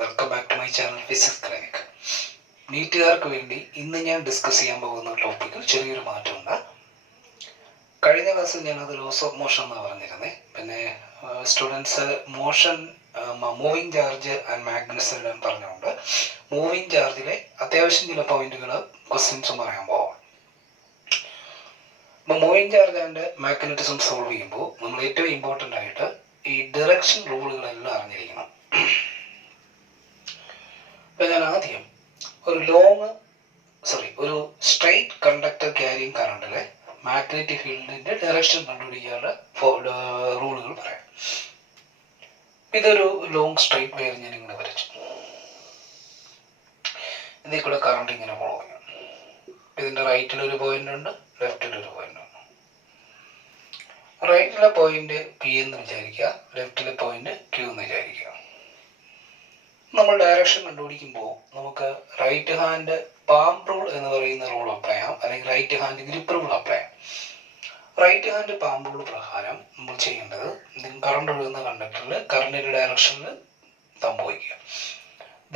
Welcome back to my channel physics clinic. നീറ്റുകാർക്ക് വേണ്ടി ഇന്ന് ഞാൻ ഡിസ്കസ് ചെയ്യാൻ പോകുന്ന ടോപ്പിക്കിൽ ചെറിയൊരു മാറ്റമുണ്ട്. കഴിഞ്ഞ ക്ലാസ്സിൽ ഞാനത് ലോസ് ഓഫ് മോഷൻ എന്നാണ് പറഞ്ഞിരുന്നത്. പിന്നെ students motion moving charge and magnets എല്ലാം പറഞ്ഞുകൊണ്ട് മൂവിങ് ചാർജിലെ അത്യാവശ്യം ചില പോയിന്റുകൾ ക്വസ്റ്റ്യൻസും പറയാൻ പോകാം. അപ്പോൾ moving charge and magnetism solve ചെയ്യുമ്പോൾ നമ്മൾ ഏറ്റവും ഇമ്പോർട്ടൻ്റ് ആയിട്ട് ഈ ഡിറക്ഷൻ റൂളുകളെല്ലാം അറിഞ്ഞിരിക്കണം. ഇപ്പം ഞാൻ ആദ്യം ഒരു സ്ട്രെയിറ്റ് കണ്ടക്ടർ ക്യാരിങ് കറണ്ടിലെ മാഗ്നറ്റിക് ഫീൽഡിന്റെ ഡയറക്ഷൻ കണ്ടുപിടിക്കാനുള്ള റൂളുകൾ പറയാം. ഇതൊരു ലോങ് സ്ട്രെയിറ്റ് വയർ ഞാൻ ഇങ്ങനെ വരച്ചു. ഇതിൽ കൂടെ കറണ്ട് ഇങ്ങനെ ഫോളോ ചെയ്യും. ഇതിന്റെ റൈറ്റിലൊരു പോയിന്റ് ഉണ്ട്, ലെഫ്റ്റിലൊരു പോയിന്റ് ഉണ്ട്. റൈറ്റിലെ പോയിന്റ് പി എന്ന് വിചാരിക്കുക, ലെഫ്റ്റിലെ പോയിന്റ് ക്യൂ എന്ന് വിചാരിക്കുക. നമ്മൾ ഡയറക്ഷൻ കണ്ടുപിടിക്കുമ്പോൾ നമുക്ക് റൈറ്റ് ഹാൻഡ് പാം റൂൾ എന്ന് പറയുന്ന റൂൾ അപ്ലൈ ചെയ്യാം, അല്ലെങ്കിൽ right hand grip rule apply ചെയ്യാം. റൈറ്റ് ഹാൻഡ് പാം റൂൾ പ്രകാരം നമ്മൾ ചെയ്യേണ്ടത് കറണ്ട് ഒഴുകുന്ന കണ്ടക്ടറിൽ കറണ്ടിന്റെ ഡയറക്ഷനിൽ തമ്പ് വയ്ക്കുക.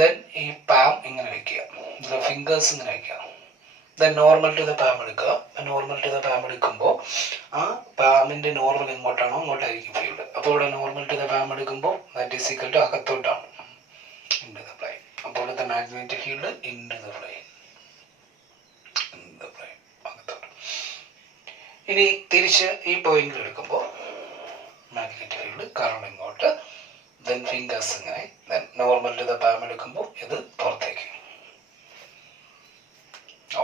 ദെൻ ഈ പാം ഇങ്ങനെ വെക്കുക, ഇതിലെ ഫിംഗേഴ്സ് ഇങ്ങനെ വെക്കുക. Then normal to the palm എടുക്കുക. നോർമൽ ടു ദ പാം എടുക്കുമ്പോൾ ആ പാമിന്റെ നോർമൽ എങ്ങോട്ടാണോ അങ്ങോട്ടായിരിക്കും ഫീൽഡ്. അപ്പോൾ ഇവിടെ നോർമൽ ടു ദ പാം എടുക്കുമ്പോൾ ദാറ്റ് ഈസ് ഈക്വൽ ടു അകത്തോട്ടാണ്, into the plane. അപ്പോൾ the magnetic field into the plane. അകത്തോട്ട്. ഇനി തിരിച്ച് ഈ പോയിന്റിൽ എടുക്കുമ്പോൾ മാഗ്നറ്റിക് ഫീൽഡ് കറണ്ട് ഇങ്ങോട്ട്, ദെൻ ഫിംഗേഴ്സ് ഇങ്ങനെ, then normal to the palm എടുക്കുമ്പോൾ ഇത് പുറത്തേക്ക്,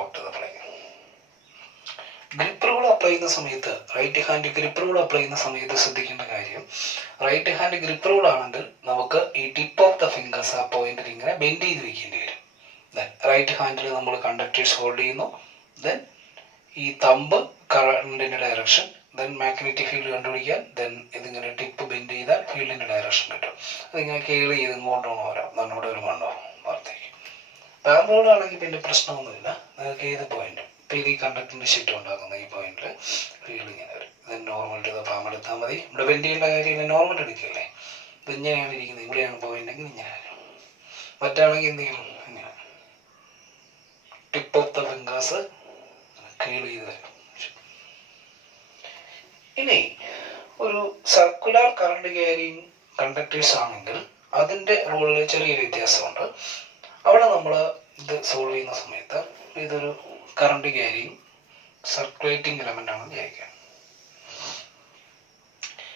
out to the plane. Grip rule apply ചെയ്യുന്ന സമയത്ത്, right hand grip rule apply ചെയ്യുന്ന സമയത്ത് ശ്രദ്ധിക്കേണ്ട കാര്യം, റൈറ്റ് ഹാൻഡ് ഗ്രിപ്പ് റൂൾ ആണെങ്കിൽ നമുക്ക് ഈ ടിപ്പ് ഓഫ് ദ ഫിംഗേഴ്സ് ആ പോയിന്റിൽ ഇങ്ങനെ ബെൻഡ് ചെയ്ത് വെക്കേണ്ടി വരും. ദെൻ റൈറ്റ് ഹാൻഡിൽ നമ്മൾ കണ്ടക്ടേഴ്സ് ഹോൾഡ് ചെയ്യുന്നു. ദെൻ ഈ തമ്പ് കറണ്ടിന്റെ ഡയറക്ഷൻ, ദെൻ മാഗ്നറ്റിക് ഫീൽഡ് കണ്ടുപിടിക്കാൻ, ദെൻ ഇതിങ്ങനെ ടിപ്പ് ബെൻഡ് ചെയ്താൽ ഫീൽഡിന്റെ ഡയറക്ഷൻ കിട്ടും. അതിങ്ങനെ കേൾ ചെയ്ത് ഇങ്ങോട്ടോണോ വരാം, നമ്മുടെ ഒരു മണ്ണോ പുറത്തേക്ക്. പാം റൂൾ ആണെങ്കിൽ പിന്നെ പ്രശ്നമൊന്നുമില്ല, നിങ്ങൾക്ക് ഏത് പോയിന്റും. ഇപ്പം ഇത് ഈ കണ്ടക്ടറിന്റെ ഷീറ്റ് ഉണ്ടാക്കുന്ന ഈ പോയിന്റിൽ ഫീൽഡ് ഇങ്ങനെ വരും. Then normal to the palm എടുത്താൽ മതി. ഇവിടെ ബെൻഡ് ചെയ്യേണ്ട കാര്യമില്ല, നോർമൽ എടുക്കില്ലേ. ഇത് ഇങ്ങനെയാണ് ഇരിക്കുന്നത്, ഇവിടെയാണ് പോയിന്റ് എങ്കിൽ ഇങ്ങനെ. മറ്റാണെങ്കിൽ എന്ത് ചെയ്യണം, ഇങ്ങനെ ടിപ്പ് ഓഫ് ദ ഫിംഗേഴ്സ് കേൾ ചെയ്ത് വരും. ഇനി ഒരു സർക്കുലർ കറണ്ട് ക്യാരിങ് കണ്ടക്ടേഴ്സ് ആണെങ്കിൽ അതിന്റെ റൂളിൽ ചെറിയൊരു വ്യത്യാസമുണ്ട്. അവിടെ നമ്മൾ ഇത് സോൾവ് ചെയ്യുന്ന സമയത്ത് ഇതൊരു കറണ്ട് ക്യാരിങ് സർക്കുലേറ്റിംഗ് എലമെന്റ് ആണെന്ന് വിചാരിക്കുക.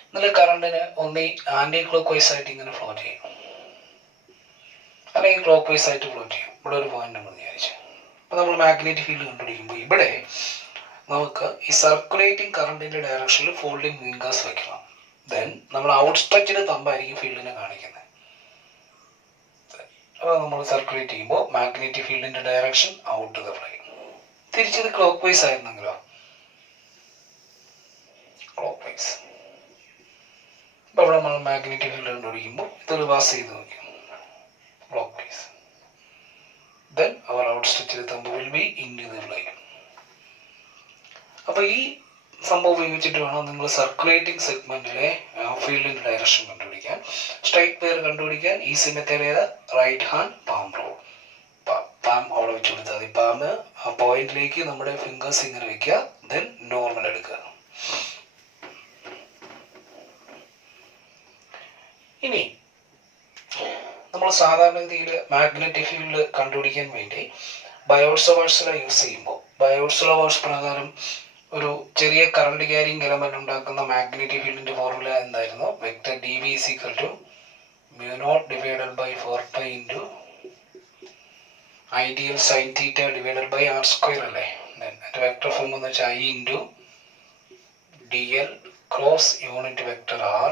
എന്നിട്ട് കറണ്ടിന് ഒന്നി ആന്റി ക്ലോക്ക് വൈസ് ആയിട്ട് ഇങ്ങനെ ഫ്ലോ ചെയ്യും, അല്ലെങ്കിൽ ക്ലോക്ക് വൈസ് ആയിട്ട് ഫ്ലോ ചെയ്യും. ഇവിടെ ഒരു പോയിന്റ് ഉണ്ടെന്ന് വിചാരിച്ചു. അപ്പൊ നമ്മൾ മാഗ്നറ്റിക് ഫീൽഡ് കണ്ടുപിടിക്കുമ്പോൾ ഇവിടെ നമുക്ക് ഈ സർക്കുലേറ്റിംഗ് കറണ്ടിന്റെ ഡയറക്ഷനിൽ ഫോൾഡിംഗ് ഫിംഗേഴ്സ് വെക്കണം. ദെൻ നമ്മൾ ഔട്ട് സ്ട്രെച്ചിന് തമ്പായിരിക്കും ഫീൽഡിനെ കാണിക്കുന്നത്. അപ്പോൾ നമ്മൾ സർക്കുലേറ്റ് ചെയ്യുമ്പോൾ മാഗ്നറ്റിക് ഫീൽഡിന്റെ direction out to the plane. തിരിച്ചത് ക്ലോക്ക് വൈസ് ആയിരുന്നെങ്കിലോ, ക്ലോക്ക് വൈസ്. അപ്പോൾ അവിടെ നമ്മൾ മാഗ്നറ്റിക് ഫീൽഡ് കണ്ടുപിടിക്കുമ്പോൾ ഇത് റിവേഴ്സ് ചെയ്ത് നോക്കും, clockwise. Then our out സ്ട്രെച്ചിൽ thumb will be into the plane. അപ്പോൾ ഈ സംഭവം ഉപയോഗിച്ചിട്ട് വേണം നിങ്ങൾ സർക്കുലേറ്റിംഗ് സെഗ്മെന്റിലെ ഫീൽഡിന്റെ ഡയറക്ഷൻ കണ്ടുപിടിക്കാൻ. സ്ട്രൈറ്റ് വയർ കണ്ടുപിടിക്കാൻ ഈസി മെത്തേഡ് ഏതാ, right hand palm rule. Palm അവിടെ വെച്ച് കൊടുത്താൽ മതി. പാമ്പ് ആ പോയിന്റിലേക്ക് നമ്മുടെ ഫിംഗേഴ്സ് ഇങ്ങനെ വെക്കുക, ദെൻ നോർമൽ എടുക്കുക. ഇനി നമ്മൾ സാധാരണഗതിയിൽ മാഗ്നറ്റിക് ഫീൽഡ് കണ്ടുപിടിക്കാൻ വേണ്ടി ബയോട്ട് സവാർട്സ് ലോ യൂസ് ചെയ്യുമ്പോൾ, ബയോട്ട് സവാർട്സ് പ്രകാരം ഒരു ചെറിയ കറണ്ട് ക്യാരിങ് എലമെന്റ് ഉണ്ടാക്കുന്ന മാഗ്നറ്റിക് ഫീൽഡിന്റെ ഫോർമുല എന്തായിരുന്നു, vector D B is equal to mu naught divided by 4π into I D L sine theta divided by R square അല്ലേ. വെക്ടർ ഫോം എന്ന് വെച്ചാൽ I into D L cross unit vector R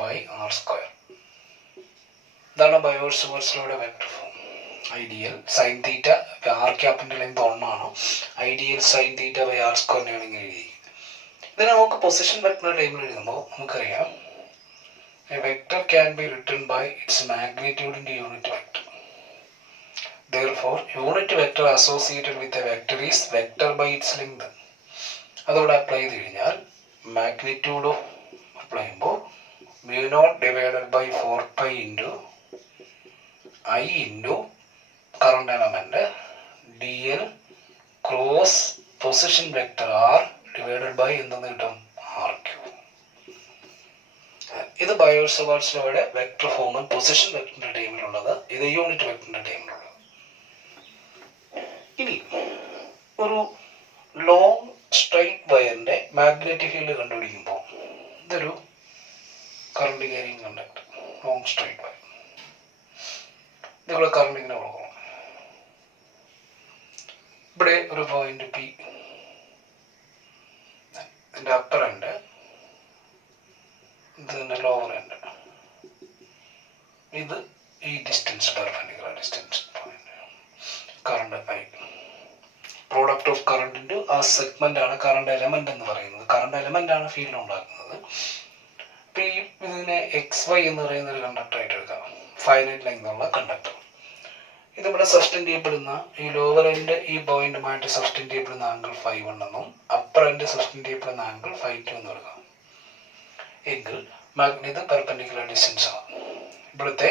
by R square. ഇതാണ് Biot Savart ലോയുടെ vector form. I D L sine theta, R ക്യാപ്പിന്റെ length 1 ആണ്. I dl sine theta by R സ്ക്വയറിനെയാണ് ഇങ്ങനെ എഴുതി. ഇതിനെ നമുക്ക് പൊസിഷൻ വെക്ടർ ടൈമിൽ എഴുതുമ്പോൾ നമുക്കറിയാം, a vector can be written by its magnitude in unit vector. Therefore, unit vector associated with a vector is vector by its length. അതോടെ അപ്ലൈ ചെയ്ത് കഴിഞ്ഞാൽ മാഗ്നിറ്റ്യൂഡ് അപ്ലൈ ചെയ്യുമ്പോൾ mu naught divided by 4π into I into current element dl cross position vector r divided by എന്തെന്ന് കിട്ടും R cube. ഇത് ബയോട്ട്-സവാർട്സ് ലോയുടെ vector ഫോമും position വെക്ടറിന്റെ ടൈമിലുള്ളത്, ഇത് യൂണിറ്റ് വെക്ടറിന്റെ ടൈമിലുള്ളത്. ഇനി ഒരു ലോങ് സ്ട്രൈറ്റ് വയറിന്റെ മാഗ്നറ്റിക് ഫീൽഡ് കണ്ടുപിടിക്കുമ്പോൾ ഇതൊരു current carrying conductor, long straight wire, ഇതിവിടെ കറണ്ട് ഇങ്ങനെ കൊടുക്കണം. ഇവിടെ ഒരു പോയിന്റ് പി, ഇതിന്റെ അപ്പർ എൻഡ്, ഇതിന്റെ ലോവർ എൻഡ്, ഇത് ഈ distance, perpendicular distance point, current I. Product of current into ആ സെഗ്മെന്റ് ആണ് കറണ്ട് എലമെന്റ് എന്ന് പറയുന്നത്. കറണ്ട് എലമെന്റ് ആണ് ഫീൽഡ് ഉണ്ടാക്കുന്നത്. ഇപ്പൊ ഈ ഇതിനെ എക്സ് വൈ എന്ന് പറയുന്ന ഒരു കണ്ടക്ടർ ആയിട്ട് എടുക്കാം, ഫൈനൈറ്റ് ലെങ്ത് ഉള്ള കണ്ടക്ടർ. ഇതിവിടെ സസ്റ്റെയിൻ ചെയ്യപ്പെടുന്ന ഈ ലോവർ എൻഡ് ഈ പോയിന്റുമായിട്ട് സസ്റ്റെയിൻ ചെയ്യപ്പെടുന്ന ആംഗിൾ 5 എന്നും അപ്പർ എൻഡ് സസ്റ്റെയിൻ ചെയ്യപ്പെടുന്ന ആംഗിൾ 5 എന്ന് എടുക്കാം. എങ്കിൽ ഇത് പെർപെൻഡിക്കുലർ ഡിസ്റ്റൻസ് ആണ്. ഇവിടുത്തെ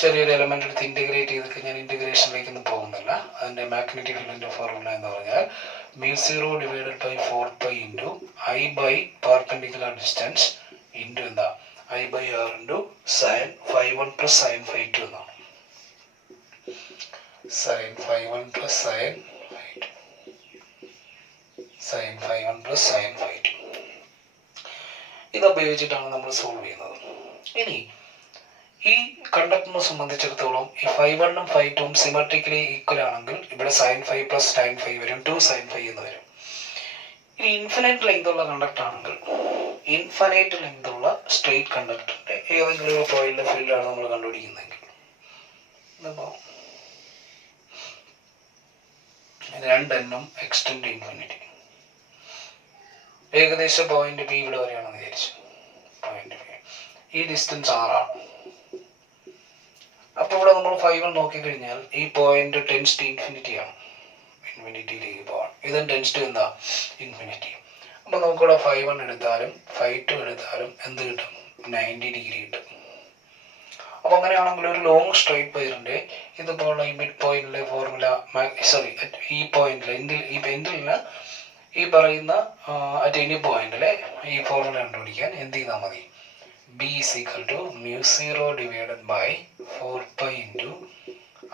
ചെറിയൊരു എലമെന്റ് എടുത്ത് ഇന്റഗ്രേറ്റ് ചെയ്തൊക്കെ ഞാൻ ഇന്റഗ്രേഷനിലേക്കൊന്നും പോകുന്നില്ല. അതിന്റെ മാഗ്നറ്റിക് ഫീൽഡിന്റെ ഫോർമുല എന്ന് പറഞ്ഞാൽ μ0 divided by 4π into I by perpendicular distance into എന്താ I by R into sine 5 plus sine 5 എന്നാണ്. Sine 5 plus sine 5 plus sine 5 ഇത് ഉപയോഗിച്ചിട്ടാണ് നമ്മൾ സോൾവ് ചെയ്യുന്നത്. ഇനി ഈ കണ്ടക്ടറിനെ സംബന്ധിച്ചിടത്തോളം ഈ 5 5 സിമെട്രിക്കലി ഈക്വൽ ആണെങ്കിൽ ഇവിടെ സൈൻ 5 പ്ലസ് സൈൻ 5 വരും, 2 സൈൻ 5 എന്ന് വരും. ഇനി ഇൻഫിനൈറ്റ് ലെങ്ത് ഉള്ള കണ്ടക്ടർ ആണെങ്കിൽ ഇൻഫിനൈറ്റ് ലെങ്ത് ഉള്ള സ്ട്രെയിറ്റ് കണ്ടക്ടറിന്റെ ഏതെങ്കിലും ഒരു പോയിന്റ് ഫീൽഡാണ് നമ്മൾ കണ്ടുപിടിക്കുന്നതെങ്കിൽ രണ്ടെണ്ണം എക്സ്റ്റെൻഡ് ഇൻഫിനിറ്റി, ഏകദേശം പോയിന്റ് ബി ഇവിടെ വരെയാണെന്ന് വിചാരിച്ചു. പോയിന്റ് ബി ഈ ഡിസ്റ്റൻസ് ആറാണ്. അപ്പൊ ഇവിടെ നമ്മൾ 5 നോക്കിക്കഴിഞ്ഞാൽ ഈ പോയിന്റ് ടെൻസ് ടു ഇൻഫിനിറ്റി ആണ്, ഇൻഫിനിറ്റിയിലേക്ക് പോവാണ്. ഇതും ടെൻസ് ടു എന്താ ഇൻഫിനിറ്റി. അപ്പൊ നമുക്കിവിടെ 5 എടുത്താലും 5 എടുത്താലും എന്ത് കിട്ടും 90 ഡിഗ്രി കിട്ടും. അപ്പൊ അങ്ങനെയാണെങ്കിൽ ഒരു ലോങ് സ്ട്രൈറ്റ് വയറിന്റെ ഇതുപോലുള്ള ഈ മിഡ് പോയിന്റിലെ ഫോർമുല, സോറി ഈ പോയിന്റിലെ ഈ പെൻഡിലിന് ഈ പറയുന്ന അറ്റ് എനി പോയിന്റിലെ ഈ ഫോർമുല കണ്ടുപിടിക്കാൻ എന്ത് ചെയ്താൽ മതി, B is equal to μ0 divided by 4π into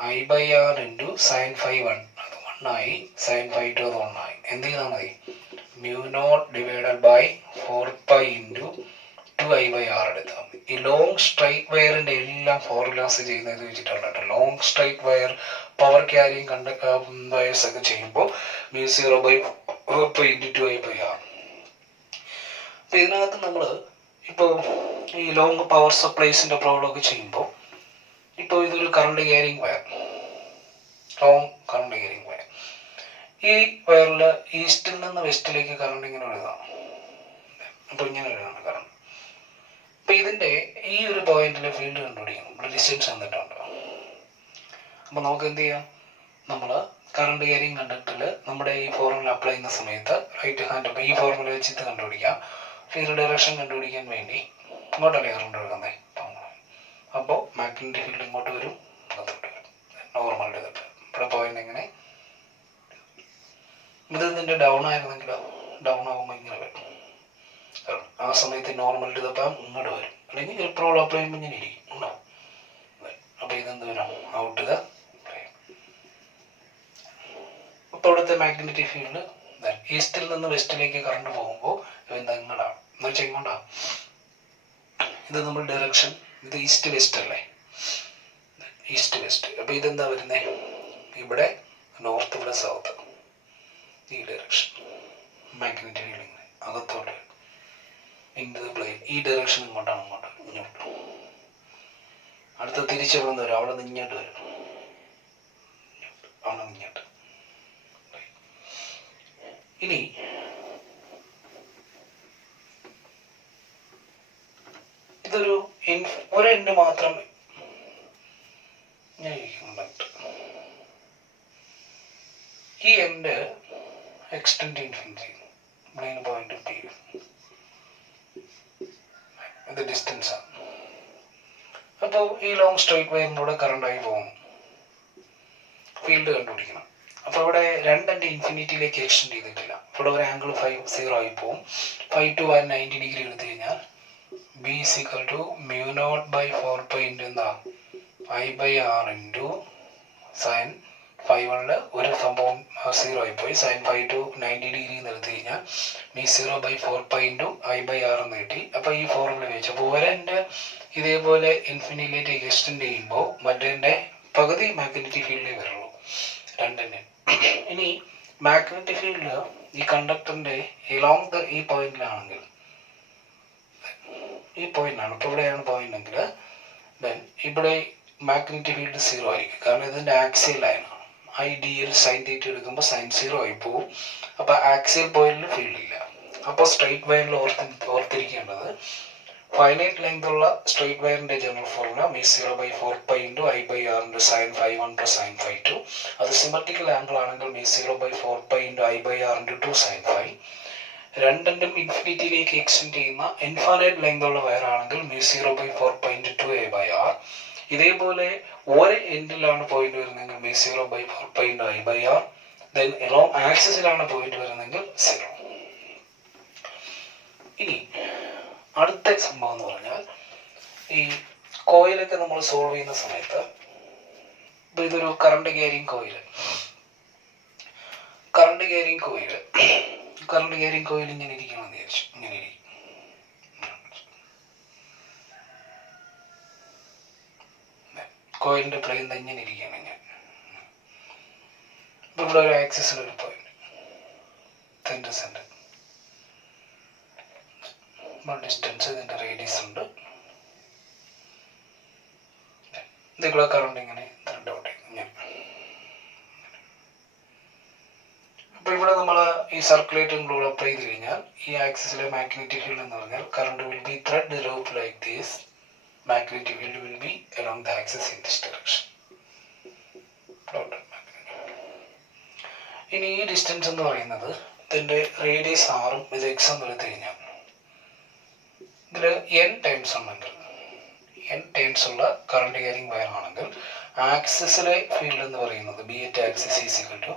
I by R into sin 5 അത് 1 ആയി, sin 5 അത് 1 ആയി. എന്ത് ചെയ്താൽ മതി, μ0 divided by 4π into 2I by R എടുത്താൽ മതി. ഈ ലോങ് സ്ട്രൈറ്റ് വയറിന്റെ എല്ലാം ഫോർമുലാസ് ചെയ്യുന്നത് വെച്ചിട്ടുണ്ട്. Long straight wire power carrying wires ഒക്കെ ചെയ്യുമ്പോൾ μ0 by 4π into 2I by R. അപ്പൊ ഇതിനകത്ത് നമ്മള് ഇപ്പോൾ ഈ ലോങ് പവർ സപ്ലൈസിന്റെ പ്രോബ്ലം ഒക്കെ ചെയ്യുമ്പോൾ ഇപ്പോൾ ഇതൊരു current carrying wire, long current carrying wire. ഈ വയറിൽ ഈസ്റ്റിൽ നിന്ന് വെസ്റ്റിലേക്ക് കറണ്ട് ഇങ്ങനെ എഴുതാം. അപ്പൊ ഇങ്ങനെ എഴുതാണ് കറണ്ട്. അപ്പൊ ഇതിന്റെ ഈ ഒരു പോയിന്റിലെ ഫീൽഡ് കണ്ടുപിടിക്കണം. ഇവിടെ ഡിസ്റ്റൻസ് തന്നിട്ടുണ്ട്. അപ്പൊ നമുക്ക് എന്ത് ചെയ്യാം, നമ്മള് കറണ്ട് ക്യാരിങ് കണ്ടക്ടറിൽ നമ്മുടെ ഈ ഫോർമുല അപ്ലൈ ചെയ്യുന്ന സമയത്ത് റൈറ്റ് ഹാൻഡ് ഈ ഫോർമുല വെച്ച് ഇത് കണ്ടുപിടിക്കാം. ഫീൽഡ് ഡയറക്ഷൻ കണ്ടുപിടിക്കാൻ വേണ്ടി ഇങ്ങോട്ടല്ലേ കറണ്ട് എടുക്കുന്നത്. അപ്പോൾ മാഗ്നറ്റിക് ഫീൽഡ് ഇങ്ങോട്ട് വരും, അകത്തോട്ട് വരും, നോർമൽ ചെയ്തിട്ട് ഇവിടെ പോയിന്റ് എങ്ങനെ ഇത് ഇതിന്റെ ഡൗൺ ആയിരുന്നെങ്കിലോ ഡൗൺ ആകുമ്പോൾ ഇങ്ങനെ വരും. ആ സമയത്ത് നോർമൽ ചെയ്തപ്പം ഇങ്ങോട്ട് വരും, അല്ലെങ്കിൽ റിപ്രോൾ അപ്ലൈ ചെയ്യുമ്പോൾ ഇങ്ങനെ ഇരിക്കും ഉണ്ടാവും. അപ്പൊ ഇതെന്ത് വരും, ഔട്ട് ദ ഫ്രെയിം. അപ്പൊ ഇവിടുത്തെ മാഗ്നറ്റിക് ഫീൽഡ് ഈസ്റ്റിൽ നിന്ന് വെസ്റ്റിലേക്ക് കറണ്ട് പോകുമ്പോൾ എന്താ ഇങ്ങോട്ടാണ് എന്ന് വെച്ചാൽ ഇങ്ങോട്ടാണ്. ഇത് നമ്മൾ ഡയറക്ഷൻ, ഇത് ഈസ്റ്റ് വെസ്റ്റ് അല്ലേ, ഈസ്റ്റ് വെസ്റ്റ്. അപ്പൊ ഇതെന്താ വരുന്നേ, ഇവിടെ നോർത്ത് ഇവിടെ സൗത്ത്, ഈ ഡയറക്ഷൻ മാഗ്നറ്റിക് ഫീൽഡ് ഇങ്ങനെ അകത്തോട്ട് ഇൻറ്റു ദ പ്ലെയിൻ. ഈ ഡയറക്ഷൻ ഇങ്ങോട്ടാണ്, ഇങ്ങോട്ട്. അടുത്ത തിരിച്ചവിടെ നിന്ന് വരും, അവിടെ നിന്ന് ഇങ്ങോട്ട് വരും, അവിടെ നിന്ന് ഇങ്ങോട്ട്. ഇനി ഇതൊരു ഒരു എൻഡ് മാത്രം ഈ end extend infinity point P, ഇത് ഡിസ്റ്റൻസ് ആണ്. അപ്പോൾ ഈ ലോങ് സ്ട്രൈറ്റ് വയറിലൂടെ കറണ്ട് ആയി പോകുമ്പോൾ ഫീൽഡ് കണ്ടുപിടിക്കണം. അപ്പോൾ ഇവിടെ 2 ഇൻഫിനിറ്റിയിലേക്ക് എക്സ്റ്റെൻഡ് ചെയ്തിട്ടില്ല. ഇവിടെ ഒരു ആംഗിൾ 0 ആയി പോകും. 5 to 90 ഡിഗ്രി എടുത്തു കഴിഞ്ഞാൽ ബി ഈസ് ഈക്വൽ ടു μ0/4π എന്താ I/r ഇൻറ്റു സൈൻ 5 ഒരു സംഭവം 0 ആയിപ്പോയി. സൈൻ 5 to 90 ഡിഗ്രി എന്ന് എടുത്തു കഴിഞ്ഞാൽ μ0/4π ഇൻറ്റു I/r എന്ന് കിട്ടി. അപ്പോൾ ഈ ഫോർമുല വെച്ച് അപ്പോൾ ഒരെൻ്റെ ഇതേപോലെ ഇൻഫിനിറ്റിയിലേക്ക് എക്സ്റ്റെൻഡ് ചെയ്യുമ്പോൾ മറ്റേ പകുതി മാഗ്നറ്റിക് ഫീൽഡേ വരുള്ളൂ 2. ഇനി മാഗ്നറ്റിക് ഫീൽഡ് ഈ കണ്ടക്ടറിൻ്റെ എലോങ് ഈ പോയിന്റിലാണെങ്കിൽ ഈ പോയിന്റാണ്, ഇപ്പോൾ ഇവിടെയാണ് പോയിന്റ് എങ്കിൽ ദെൻ ഇവിടെ മാഗ്നറ്റിക് ഫീൽഡ് 0 ആയിരിക്കും. കാരണം ഇതിൻ്റെ ആക്സിയൽ ലൈനാണ്. IDL സൈൻ തീറ്റ എടുക്കുമ്പോൾ സൈൻ 0 ആയി പോകും. അപ്പോൾ ആക്സിയൽ പോയിന്റിൽ ഫീൽഡ് ഇല്ല. അപ്പോൾ സ്ട്രെയിറ്റ് വയറിൽ ഓർത്തിരിക്കേണ്ടത് ഫൈനൈറ്റ് ലെങ്ത് ഉള്ള സ്ട്രെയിറ്റ് വയറിൻ്റെ general formula μ0/4π into I/r into sine 5 1 + sine 5 2. അത് സിമെട്രിക്കൽ ആംഗിൾ ആണെങ്കിൽ μ0/4π ഇൻറ്റു I/r ഇൻറ്റു 2 സൈൻ 5. 2 ഇൻഫിനിറ്റിയിലേക്ക് എക്സ്റ്റെൻഡ് ചെയ്യുന്ന ഇൻഫൈനൈറ്റ് ലെങ്ത് ഉള്ള വയറാണെങ്കിൽ μ0/4π ഇൻറ്റു 2 I/r. ഇതേപോലെ ഒരു എൻഡിലാണ് പോയിന്റ് വരുന്നതെങ്കിൽ μ0/4π ഇൻറ്റു I/r. ദെൻ എലോങ് ആക്സിസിലാണ് പോയിന്റ് വരുന്നതെങ്കിൽ 0. ഇനി അടുത്ത സംഭവം എന്ന് പറഞ്ഞാൽ ഈ കോയിലൊക്കെ നമ്മൾ സോൾവ് ചെയ്യുന്ന സമയത്ത് ഇപ്പോൾ ഇതൊരു കറണ്ട് ക്യാരിങ് കോയിൽ ഇങ്ങനെ ഇരിക്കണമെന്ന് വിചാരിച്ചു. ഇങ്ങനെ ഇരിക്കും. കോയിലിൻ്റെ പ്ലെയിൻ ഇങ്ങനെ ഇരിക്കുകയാണ്. ഇപ്പം ഇവിടെ ഒരു ആക്സിസിലൊരു പോയിന്റ് 10 സെന്റ് ഡിസ്റ്റൻസ്, ഇതിൻ്റെ റേഡിയസ് ഉണ്ട്. ഇതിലൂടെ കറണ്ട് ഇങ്ങനെ ത്രെഡ് ഔട്ട് ഇങ്ങനെ. അപ്പോൾ ഇവിടെ നമ്മൾ ഈ സർക്കുലേറ്റിംഗ് റൂൾ അപ്ലൈ ചെയ്ത് കഴിഞ്ഞാൽ ഈ ആക്സിസിലെ മാഗ്നറ്റിക് ഫീൽഡ് എന്ന് പറഞ്ഞാൽ current will be thread loop like this. Magnetic field will be along the axis in this direction. ഇനി ഈ ഡിസ്റ്റൻസ് എന്ന് പറയുന്നത് ഇതിൻ്റെ റേഡിയസ് ആറും ഇത് എക്സ് എന്ന് എടുത്തു കഴിഞ്ഞാൽ ഇതിൽ n ടൈംസ് ഉണ്ടെങ്കിൽ n ടൈംസ് ഉള്ള കറണ്ട് ക്യാരിങ് വയർ ആണെങ്കിൽ ആക്സിസിലെ ഫീൽഡ് എന്ന് പറയുന്നത് B at axis is equal to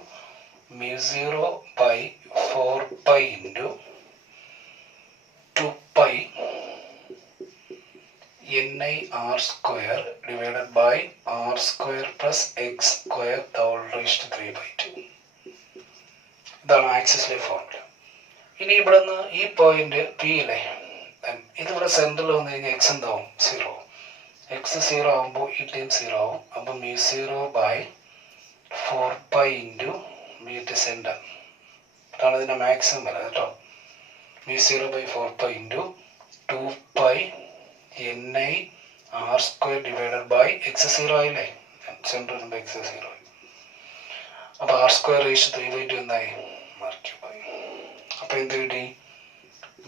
μ0/4π into 2π NIR² divided by R² plus X² the whole raised to 3/2. ഇതാണ് ആക്സിസിലെ ഫോർമുല. ഇനി ഇവിടെ നിന്ന് ഈ പോയിന്റ് പി അല്ലേ, ഇതിവിടെ സെൻറ്ററിൽ വന്നു കഴിഞ്ഞാൽ എക്സ് എന്താവും 0. എക്സ് 0 ആകുമ്പോൾ ഈ ടൈം 0 ആവും. അപ്പം μ0/4π ഇൻറ്റു മീറ്റ് സെൻറ്റർ അതാണ് ഇതിൻ്റെ മാക്സിമം വരെ കേട്ടോ. μ0/4π into 2π NIR² divided by x0 ആയില്ലേ, സെൻറ്റർ വരുമ്പോൾ x0 ആയി. അപ്പോൾ R² raised to 3/2 എന്തായി മാർക്ക് ആയി. അപ്പോൾ എന്ത് കിട്ടി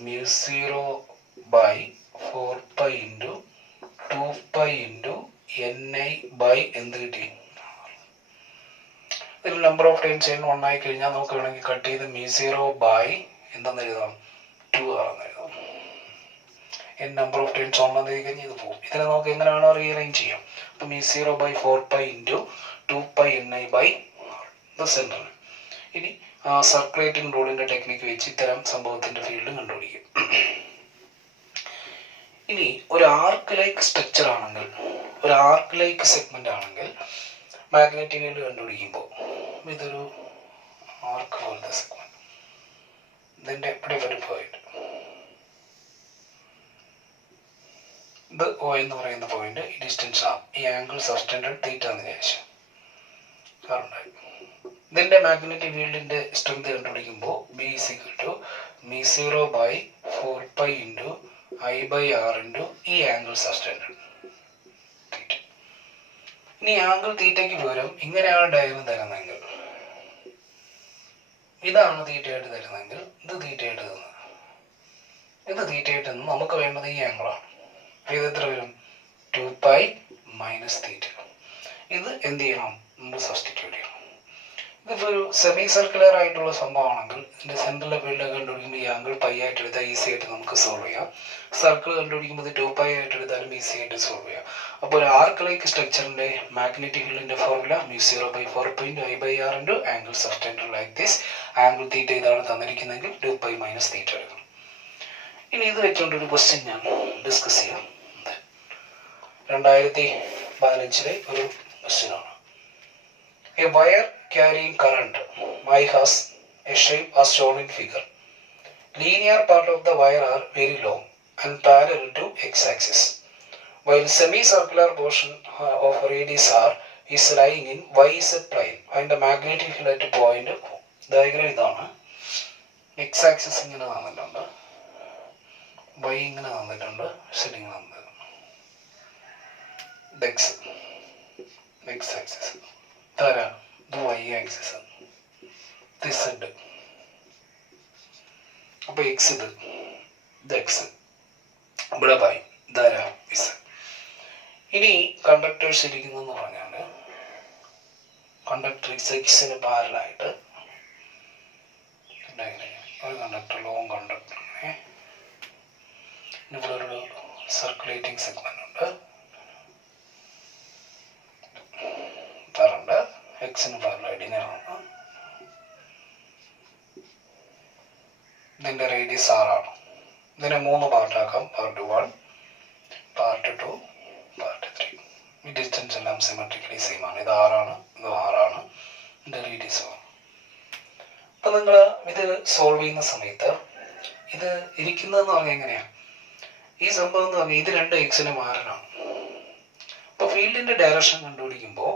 μ0/4π ഇൻറ്റു 2π ഇൻറ്റു NI എന്ത് കിട്ടി. ഇതിൽ നമ്പർ ഓഫ് ടൈംസ് n 1 ആയി കഴിഞ്ഞാൽ നമുക്ക് വേണമെങ്കിൽ കട്ട് ചെയ്ത് μ0/ എന്താണെന്ന് എഴുതാം 2 ആണെന്ന് എഴുതാം. നമ്പർ ഓഫ് ടൈംസ് ഉണ്ടെന്ന് കഴിഞ്ഞാൽ ഇത് പോകും. ഇതിനെ നമുക്ക് എങ്ങനെയാണോ റീഅറേഞ്ച് ചെയ്യാം. അപ്പം μ0/4π ഇൻറ്റു 2π NI/r ദ സെൻറ്റർ. ഇനി സർക്കുലേറ്റിംഗ് റൂളിൻ്റെ ടെക്നിക്ക് വെച്ച് ഇത്തരം സംഭവത്തിൻ്റെ ഫീൽഡ് കണ്ടുപിടിക്കും. ഇനി ഒരു ആർക്ക് ലൈക്ക് സ്ട്രക്ചർ ആണെങ്കിൽ, ഒരു ആർക്ക് ലൈക്ക് സെഗ്മെൻ്റ് ആണെങ്കിൽ മാഗ്നറ്റിക് ഫീൽഡ് കണ്ടുപിടിക്കുമ്പോൾ ഇതൊരു ആർക്ക് പോലത്തെ സെഗ്മെൻറ്റ്, ഇതിൻ്റെ ഇവിടെ ഒരു പോയിന്റ്, ഇത് O എന്ന് പറയുന്ന പോയിന്റ് ഈ ഡിസ്റ്റൻസ് ആണ്. ഈ ആംഗിൾ സബ്സ്റ്റൻഡഡ് തീറ്റ എന്ന് വിചാരിച്ചു. ഇതിൻ്റെ മാഗ്നറ്റിക് ഫീൽഡിൻ്റെ സ്ട്രെങ്ത് കണ്ടുപിടിക്കുമ്പോൾ B is equal to μ0/4π into I/r into ഈ ആംഗിൾ സബ്സ്റ്റൻഡഡ് തീറ്റ. ഇനി ആംഗിൾ തീറ്റയ്ക്ക് പകരം ഇങ്ങനെയാണ് ഡയഗ്രം തരുന്നതെങ്കിൽ, ഇതാണ് തീറ്റയായിട്ട് തരുന്നതെങ്കിൽ ഇത് തീറ്റയായിട്ട് തന്നത്, ഇത് തീറ്റയായിട്ട് തന്നു. നമുക്ക് വേണ്ടത് ഈ ആംഗിളാണ്. ഇത് എത്ര വരും 2π - θ. ഇത് എന്ത് ചെയ്യണം, നമ്മൾ സബ്സ്റ്റിറ്റ്യൂട്ട് ചെയ്യണം. ഇത് ഇപ്പോൾ ഒരു സെമി സർക്കുലർ ആയിട്ടുള്ള സംഭവമാണെങ്കിൽ ഇതിൻ്റെ സെൻട്രൽ ഫീൽഡ് കണ്ടുപിടിക്കുമ്പോൾ ഈ ആംഗിൾ പൈ ആയിട്ട് എടുത്താൽ ഈസി ആയിട്ട് നമുക്ക് സോൾവ് ചെയ്യാം. സർക്കിൾ കണ്ടുപിടിക്കുമ്പോൾ 2π ആയിട്ട് എടുത്താലും ഈസി ആയിട്ട് സോൾവ് ചെയ്യാം. അപ്പോൾ ഒരു ആർക്ക് ലൈക്ക് സ്ട്രക്ചറിൻ്റെ മാഗ്നറ്റിക് ഫീൽഡിൻ്റെ formula μ0/4π×I/r into angles of centre like this. Angle theta ഇതാണ് തന്നിരിക്കുന്നതെങ്കിൽ 2π - θ എടുക്കണം. ഇനി ഇത് വെച്ചുകൊണ്ട് ഒരു ക്വസ്റ്റ്യൻ ഞാൻ ഡിസ്കസ് ചെയ്യാം. 2015 ഒരു ക്വസ്റ്റ്യനാണ്. A wire carrying current I has a shape as shown in figure. Linear part of the wire are very long and parallel to x-axis, while semicircular portion of radius r is lying in yz plane and the magnetic field at point diagram ഇതാണ്. x-axis ഇങ്ങനെ തന്നിട്ടുണ്ട്, y ഇങ്ങനെ തന്നിട്ടുണ്ട്, z ഇങ്ങനെ തന്നിട്ടുണ്ട്. x-axis തരാം, ഇത് y-axis ആണ്, ഇത് z. അപ്പോൾ x ഇത് x, ഇവിടെ y, ധാരാ z. ഇനി കണ്ടക്ടേഴ്സ് ഇരിക്കുന്നതെന്ന് പറഞ്ഞാൽ കണ്ടക്ടർ എക്സിന് പാരലായിട്ട് ഒരു കണ്ടക്ടർ, ലോങ് കണ്ടക്ടർ, ഇവിടെ ഒരു സർക്കുലേറ്റിംഗ് സെഗ്മെന്റ് ഉണ്ട്, കറണ്ട് എക്സിന് പാരലായിട്ട് ഇങ്ങനെയാണ്. ഇതിൻ്റെ റേഡിയസ് ആറാണ്. ഇതിനെ 3 പാർട്ടാക്കാം. Part 1, part 2, part 3. ഈ ഡിസ്റ്റൻസ് എല്ലാം സിമെട്രിക്കലി സെയിം ആണ്. ഇത് 6ആണ്, ഇത് 6ആണ്, ഇതിൻ്റെ റേഡിയസ് 6. അപ്പം നിങ്ങൾ ഇത് സോൾവ് ചെയ്യുന്ന സമയത്ത് ഇത് ഇരിക്കുന്നതെന്ന് പറഞ്ഞാൽ എങ്ങനെയാണ്, ഈ സംഭവം എന്ന് പറഞ്ഞാൽ ഇത് 2 എക്സിന് മാറലാണ്. അപ്പോൾ ഫീൽഡിൻ്റെ ഡയറക്ഷൻ കണ്ടുപിടിക്കുമ്പോൾ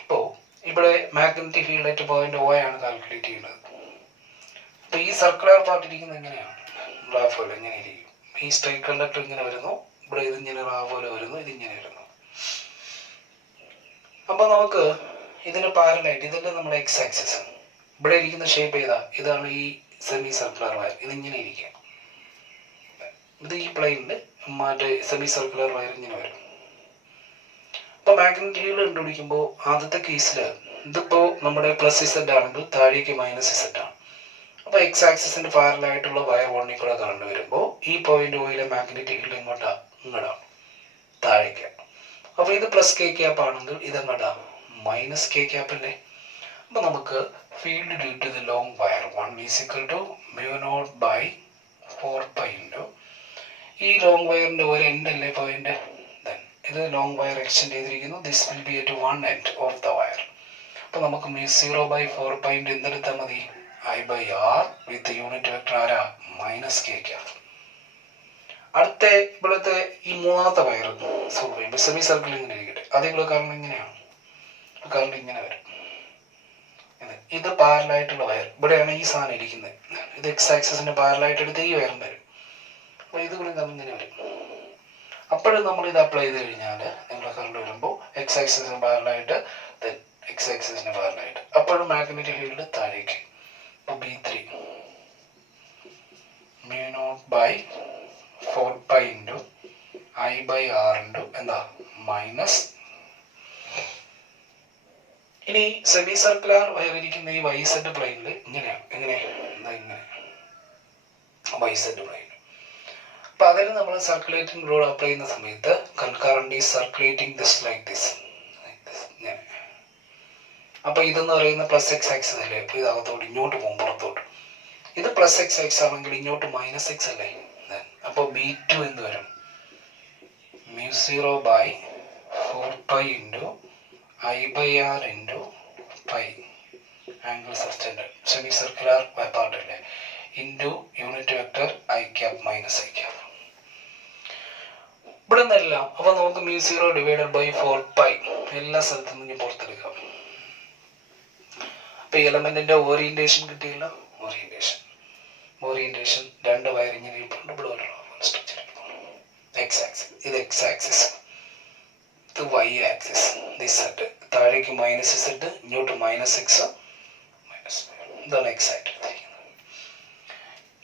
ഇപ്പോൾ ഇവിടെ മാഗ്നറ്റിക് ഫീൽഡ് ആയിട്ട് പോയിന്റ് O ആണ് കാൽക്കുലേറ്റ് ചെയ്യുന്നത്. അപ്പോൾ ഈ സർക്കുലർ പാർട്ട് ഇരിക്കുന്നത് എങ്ങനെയാണ്, ഗ്രാഫ് പോലെ ഇങ്ങനെ ഇരിക്കും. ഈ സ്ട്രൈറ്റ് കണ്ടക്ടർ ഇങ്ങനെ വരുന്നു, ഇവിടെ ഇതിങ്ങനെ റാ പോലെ വരുന്നു, ഇതിങ്ങനെ വരുന്നു. അപ്പോൾ നമുക്ക് ഇതിന് പാരലായിട്ട് ഇതല്ലേ നമ്മുടെ എക്സ് ആക്സിസ്. ഇവിടെ ഇരിക്കുന്ന ഷേപ്പ് ഏതാ, ഇതാണ് ഈ സെമി സർക്കുലർ വയർ. ഇതിങ്ങനെ ഇരിക്കുക, ഇത് ഈ പ്ലെയിനിൽ മറ്റേ സെമി സർക്കുലർ വയർ ഇങ്ങനെ വരും. ഇപ്പോൾ മാഗ്നറ്റിക് ഫീൽഡ് കണ്ടുപിടിക്കുമ്പോൾ ആദ്യത്തെ കേസിൽ ഇതിപ്പോൾ നമ്മുടെ +z ആണെങ്കിൽ താഴേക്ക് -z ആണ്. അപ്പോൾ എക്സ് ആക്സിസിന്റെ പാരലായിട്ടുള്ള വയർ വണ്ണിൽ കൂടെ കറണ്ട് വരുമ്പോൾ ഈ പോയിന്റ് ഓയിലെ മാഗ്നറ്റിക് ഫീൽഡ് ഇങ്ങോട്ടാണ്, താഴേക്ക്. അപ്പോൾ ഇത് +k ആണെങ്കിൽ ഇതെങ്ങോട്ടാ, -k അല്ലേ. അപ്പോൾ നമുക്ക് field due to the long wire 1 = μ0/4π into ഈ ലോങ് വയറിന്റെ ഒരു എൻഡ് അല്ലേ പോയിന്റ്, ഇത് ലോങ് വയർ എക്സ്റ്റെൻഡ് ചെയ്തിരിക്കുന്നു. This will be at 1 end of the wire. അപ്പോൾ നമുക്ക് μ0/4π എന്തെടുത്താൽ മതി, I/r വിത്ത് യൂണിറ്റ് വെക്ടർ ആരാ, -k. അടുത്ത ഇവിടുത്തെ ഈ മൂന്നാമത്തെ വയർ സോൾവ് ചെയ്യുമ്പോൾ സെമി സർക്കിൾ ഇങ്ങനെ ഇരിക്കട്ടെ, അതേപോലെ കാരണം ഇങ്ങനെയാണ്, കാരണം ഇങ്ങനെ വരും. ഇത് പാരലായിട്ടുള്ള വയർ, ഇവിടെയാണ് ഈ സാധനം ഇരിക്കുന്നത്. ഇത് എക്സ് ആക്സിസിന്റെ പാരലായിട്ട് എടുത്ത് ഈ വയറും വരും. അപ്പോൾ ഇത് കൂടി ഇങ്ങനെ വരും. അപ്പോഴും നമ്മൾ ഇത് അപ്ലൈ ചെയ്ത് കഴിഞ്ഞാൽ നിങ്ങൾ കറണ്ട് വരുമ്പോൾ എക്സ് ആക്സിസിന് പാരലായിട്ട് എക്സ് ആക്സിസിന് പാരലായിട്ട് അപ്പോഴും മാഗ്നറ്റിക് ഫീൽഡ് താഴേക്ക്. അപ്പോൾ B3 μ0/4π ഇൻറ്റു I/r ഇൻറ്റു എന്താ മൈനസ്. ഇനി സെമി സർക്കുലർ വയർ ഇരിക്കുന്ന ഈ YZ പ്ലെയിനിൽ ഇങ്ങനെയാണ്, ഇങ്ങനെ YZ പ്ലെയിൻ. അപ്പോൾ അതിന് നമ്മൾ സർക്കുലേറ്റിംഗ് റൂൾ അപ്ലൈ ചെയ്യുന്ന സമയത്ത് current is circulating this like this. അപ്പോൾ ഇതെന്ന് പറയുന്ന +x ആക്സിസ് അല്ലേ, അപ്പോൾ ഇത് അകത്തോട്ട് ഇങ്ങോട്ട് പോകും, പുറത്തോട്ട്. ഇത് +x ആക്സിസ് ആണെങ്കിൽ ഇങ്ങോട്ട് -x അല്ലേ. അപ്പോൾ B2 എന്ത് വരും, μ0/4π into I/r into π angle subtend semi circular part അല്ലേ, into unit vector I cap - I cap. ഇവിടെ നിന്നെല്ലാം അപ്പോൾ നമുക്ക് μ0/4π എല്ലാ സ്ഥലത്തും നിന്ന് പുറത്തെടുക്കാം. അപ്പോൾ ഈ എലമെന്റിന്റെ ഓറിയന്റേഷൻ കിട്ടിയല്ലോ, ഓറിയന്റേഷൻ 2 വയർ ഇങ്ങനെ ഇരിപ്പുണ്ട്, ഇവിടെ ഒരു സ്ട്രക്ചർ എക്സ് ആക്സിസ്, ഇത് എക്സ് ആക്സിസ്, ഇത് y ആക്സിസ്, z താഴേക്ക് -z, ഇങ്ങോട്ട് -x, ഇതാണ് എക്സ് ആയിട്ട് എടുത്തിരിക്കുന്നത്.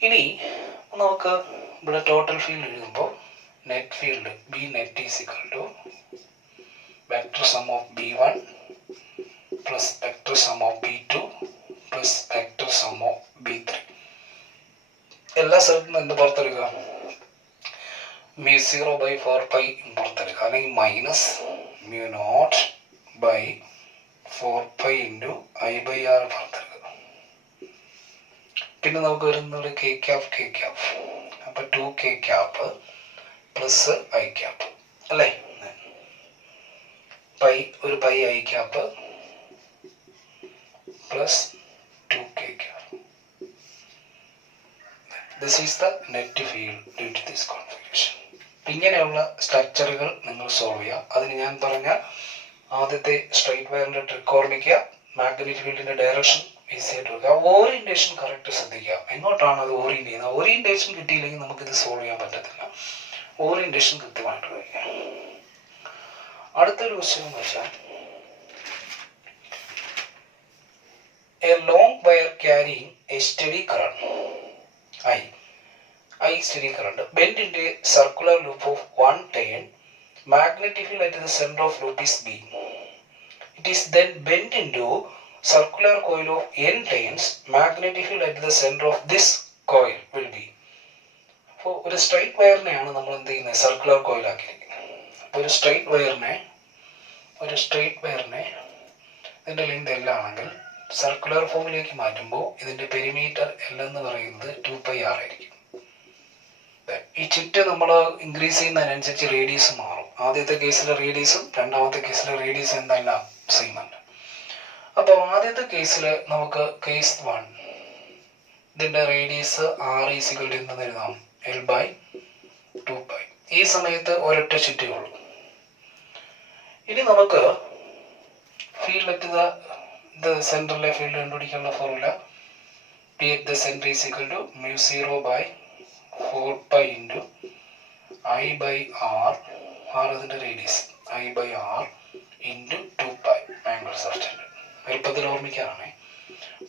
ഇനി നമുക്ക് ഇവിടെ ടോട്ടൽ ഫീൽഡ് എഴുതുമ്പോൾ net field B net is equal to vector sum of B1 plus vector sum of B2 സ്ഥലത്ത് നിന്ന് എന്ത് പുറത്തെടുക്കുക? μ0 ബൈ 4π പുറത്തെടുക്കുക, അല്ലെങ്കിൽ മൈനസ് μ0 ബൈ 4π ഇൻറ്റു I/R പുറത്തെടുക്കുക. പിന്നെ നമുക്ക് വരുന്നത് k ക്യാപ്പ്. അപ്പം 2k cap plus I cap അല്ലേ? ഒരു pi I cap plus 2k cap. This is the net field due to this configuration. ഇങ്ങനെയുള്ള സ്ട്രക്ചറുകൾ നിങ്ങൾ സോൾവ് ചെയ്യുക. അതിന് ഞാൻ പറഞ്ഞ ആദ്യത്തെ സ്ട്രൈറ്റ് വയറിൻ്റെ ട്രിക്ക് ഓർമ്മിക്കുക, മാഗ്നറ്റിക് ഫീൽഡിൻ്റെ ഡയറക്ഷൻ ഈസി ആയിട്ട് വെക്കുക, ഓറിയൻറ്റേഷൻ കറക്റ്റ് ശ്രദ്ധിക്കുക. എങ്ങോട്ടാണ് അത് ഓറിയൻറ്റ് ചെയ്യുന്നത്? ഓറിയൻറ്റേഷൻ കിട്ടിയില്ലെങ്കിൽ നമുക്കിത് സോൾവ് ചെയ്യാൻ പറ്റത്തില്ല. ഓറിയൻറ്റേഷൻ കൃത്യമായിട്ട് വയ്ക്കുക. അടുത്തൊരു ക്വസ്റ്റ്യൻ എന്ന് വെച്ചാൽ, A long wire carrying A study current I steady current bent into a circular loop of 1 turn. Magnetic field at the center of loop is B. It is then bent into circular coil of n turns. Magnetic field at the center of this coil will be. അപ്പോൾ ഒരു straight വയറിനെയാണ് നമ്മൾ എന്ത് ചെയ്യുന്നത്? Circular coil ആക്കിയിരിക്കുന്നത്. അപ്പോൾ ഒരു straight വയറിനെ ഇതിൻ്റെ length L ആണെങ്കിൽ സർക്കുലർ ഫോമിലേക്ക് മാറ്റുമ്പോൾ ഇതിൻ്റെ പെരിമീറ്റർ L എന്ന് പറയുന്നത് 2πr ആയിരിക്കും. ഈ ചുറ്റ് നമ്മൾ ഇൻക്രീസ് ചെയ്യുന്നതിനനുസരിച്ച് റേഡിയസ് മാറും. ആദ്യത്തെ കേസിലെ റേഡിയസും രണ്ടാമത്തെ കേസിലെ റേഡിയസ് എന്തല്ല സെയിം അല്ല. അപ്പോൾ ആദ്യത്തെ കേസിൽ നമുക്ക് കേസ് 1 ഇതിൻ്റെ റേഡിയസ് r ഈസിക്വൽ ടു എന്തെന്ന് എഴുതാം? L/2π. ഈ സമയത്ത് ഒരൊറ്റ ചുറ്റേ ഉള്ളൂ. ഇനി നമുക്ക് ഫീൽഡ് അറ്റ് സെൻറ്ററിലെ ഫീൽഡ് കണ്ടുപിടിക്കാനുള്ള formula P at the center is equal to μ0 by 4π into I/R. R അതിൻ്റെ radius I/R into 2π angles of tension. എളുപ്പത്തിൽ ഓർമ്മിക്കാനാണ്.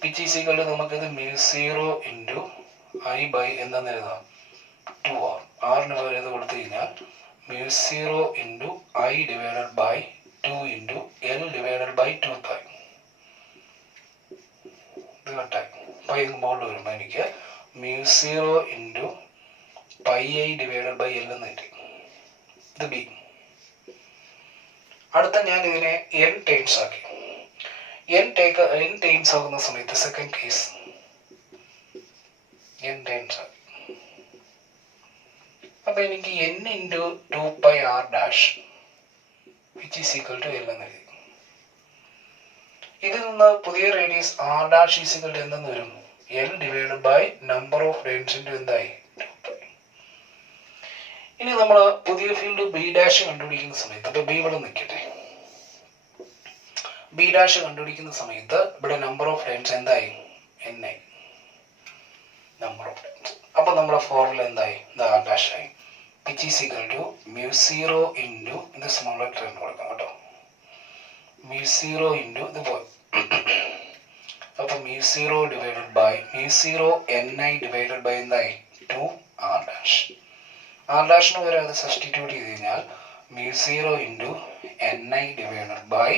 പിച്ച് ഈസ് ഈക്വൽ ടു നമുക്കിത് μ0 into I/ എന്താണെന്ന് എഴുതാം? 2R. ആറിന് പകരം ഇത് കൊടുത്തു കഴിഞ്ഞാൽ μ0 into I divided by 2 into L divided by 2π. ഇത് കട്ടായി പൈ മുകളിൽ വരുമ്പോൾ എനിക്ക് μ0 into πi divided by L എന്ന് കിട്ടി. ഇത് B. അടുത്ത ഞാൻ ഇതിനെ n ടൈംസ് ആക്കി. n ടൈംസ് ആകുന്ന സമയത്ത് സെക്കൻഡ് കേസ് n ടൈംസ് ആക്കി. അപ്പം എനിക്ക് n into 2πr dash which is equal to L എന്ന് എഴുതി. ഇതിൽ നിന്ന് പുതിയ radius r dash is equal to എന്തെന്ന് വരും? L divided by number of turns into എന്തായി? 2π. ഇനി നമ്മൾ പുതിയ ഫീൽഡ് B ഡാഷ് കണ്ടുപിടിക്കുന്ന സമയത്ത്, അപ്പോൾ B ഇവിടെ നിൽക്കട്ടെ, B ഡാഷ് കണ്ടുപിടിക്കുന്ന സമയത്ത് ഇവിടെ നമ്പർ ഓഫ് ടൈംസ് എന്തായി? N number of times. അപ്പോൾ നമ്മുടെ ഫോർമുല എന്തായി? R ഡാഷ് ആയി. which is equal to μ0 into ഇത് സ്മോൾ ലെറ്റർ എന്ന് കൊടുക്കാം കേട്ടോ, μ0 into ഇത് പോയി. അപ്പോൾ μ0 divided by μ0 Ni divided by എന്തായി? 2R dash. R ഡാഷിന് വരെ അത് സബ്സ്റ്റിറ്റ്യൂട്ട് ചെയ്ത് കഴിഞ്ഞാൽ μ0 into Ni divided by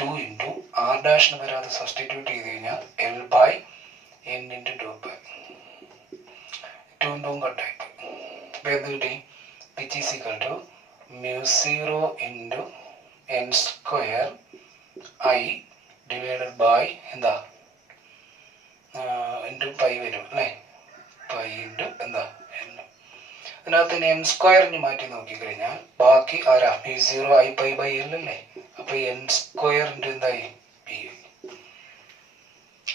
2 into R ഡാഷിന് വരെ അത് സബ്സ്റ്റിറ്റ്യൂട്ട് ചെയ്ത് കഴിഞ്ഞാൽ L ബൈ N into 2π. 2 ഇൻറ്റും കട്ടായി. അപ്പോൾ എന്ത് കിട്ടി? which is equal to μ0 into n square I divided by എന്താ ഇൻറ്റു π വരും അല്ലേ? π ഇൻറ്റു എന്താ n. അതിനകത്ത് n സ്ക്വയറിന് മാറ്റി നോക്കിക്കഴിഞ്ഞാൽ ബാക്കി ആരാ? μ0 I/π/L അല്ലേ? അപ്പോൾ n സ്ക്വയർ ഇൻറ്റു എന്തായി? p.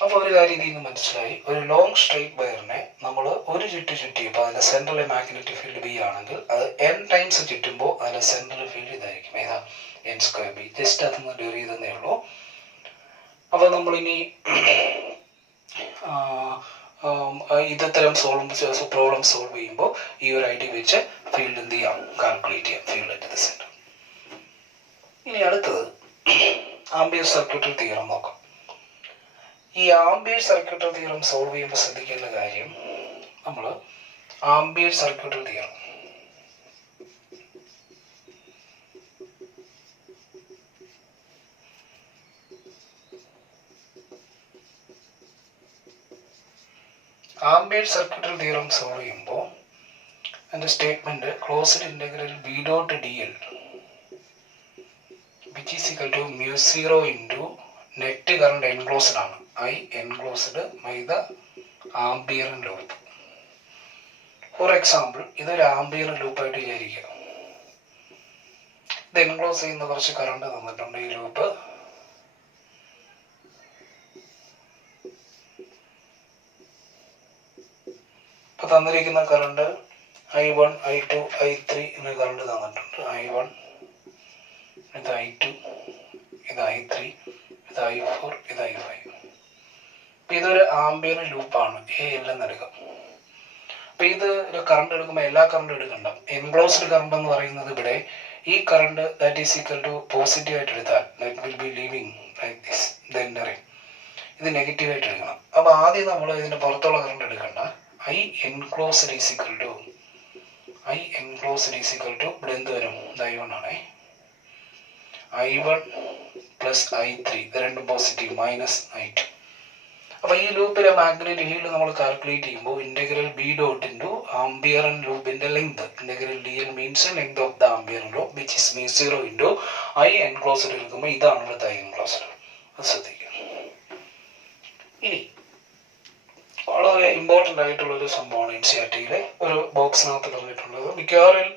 അപ്പോൾ ഒരു കാര്യം ഇതിൽ നിന്ന് മനസ്സിലായി, ഒരു ലോങ് സ്ട്രൈറ്റ് വയറിനെ നമ്മൾ ഒരു ചുറ്റിയപ്പോൾ അതിൻ്റെ സെൻട്രൽ മാഗ്നറ്റിക് ഫീൽഡ് B ആണെങ്കിൽ അത് n ടൈംസ് ചുറ്റുമ്പോൾ അതിൻ്റെ സെൻട്രൽ ഫീൽഡ് ഇതായിരിക്കും. ഏതാ? n square B. ജസ്റ്റ് അതൊന്ന് ഡ്യൂർ ചെയ്തതേ ഉള്ളൂ. അപ്പോൾ നമ്മളിനി ഇത്തരം പ്രോബ്ലം സോൾവ് ചെയ്യുമ്പോൾ ഈ ഒരു ഐഡിയ വെച്ച് ഫീൽഡ് എന്ത് ചെയ്യാം? കാൽക്കുലേറ്റ് ചെയ്യാം, ഫീൽഡ് അറ്റ് ദ സെൻറ്റർ. ഇനി അടുത്തത് ആംബിയർ സർക്യൂട്ടൽ തിയറം നോക്കാം. ഈ ആംബിയർ സർക്യൂട്ടൽ തിയറം സോൾവ് ചെയ്യുമ്പോൾ ശ്രദ്ധിക്കേണ്ട കാര്യം, നമ്മൾ Ampere circuital theorem Ampere's circuital theorem solve ചെയ്യുമ്പോൾ അതിൻ്റെ statement closed integral B dot D L which is equal to μ0 into net current enclosed ആണ്. I enclosed by the Ampere loop. For example ഇതൊരു Ampere ലൂപ്പായിട്ട് വിചാരിക്കുക. ഇത് enclose ചെയ്യുന്ന കുറച്ച് current തന്നിട്ടുണ്ട്. ഈ ലൂപ്പ് ഇപ്പൊ തന്നിരിക്കുന്ന കറണ്ട് I1, I2, I3 എന്ന കറണ്ട് തന്നിട്ടുണ്ട്. I1, ഇത് I2, ഇത് I3, ഇത് I4, ഇത് I5. ഇതൊരു ആംബിയർ ലൂപ്പാണ്. AL എന്നെടുക്കാം. അപ്പൊ ഇത് കറണ്ട് എടുക്കുമ്പോൾ എല്ലാ കറണ്ട് എടുക്കണ്ട. എൻക്ലോസ്ഡ് കറണ്ട് എന്ന് പറയുന്നത് ഇവിടെ ഈ current that is equal to positive ആയിട്ട് എടുത്താൽ that will be leaving like this. ഇത് എൻ്ററിങ്. ഇത് നെഗറ്റീവ് ആയിട്ട് എടുക്കണം. അപ്പൊ ആദ്യം നമ്മൾ ഇതിന്റെ പുറത്തുള്ള കറണ്ട് എടുക്കണ്ട. I enclosed is equal to ഇവിടെ എന്ത് വരും? I1 ആണ്. I1 പ്ലസ് I3 ഇത് രണ്ടും പോസിറ്റീവ് മൈനസ് I2. അപ്പൊ ഈ ലൂപ്പിലെ മാഗ്നറ്റിക് ഫീൽഡ് നമ്മൾ കാൽക്കുലേറ്റ് ചെയ്യുമ്പോൾ integral B dot into Ampere ലൂപ്പിന്റെ length. Integral D L means length of the Ampere loop which is μ0 into I enclosed എടുക്കുമ്പോൾ ഇതാണ് ഇവിടുത്തെ I enclosed. അത് ശ്രദ്ധിക്കുക. ഇനി വളരെ ഇമ്പോർട്ടൻ്റ് ആയിട്ടുള്ള ഒരു സംഭവമാണ് NCERTയിലെ ഒരു ബോക്സിനകത്ത് പറഞ്ഞിട്ടുള്ളത്. മിക്കവാറും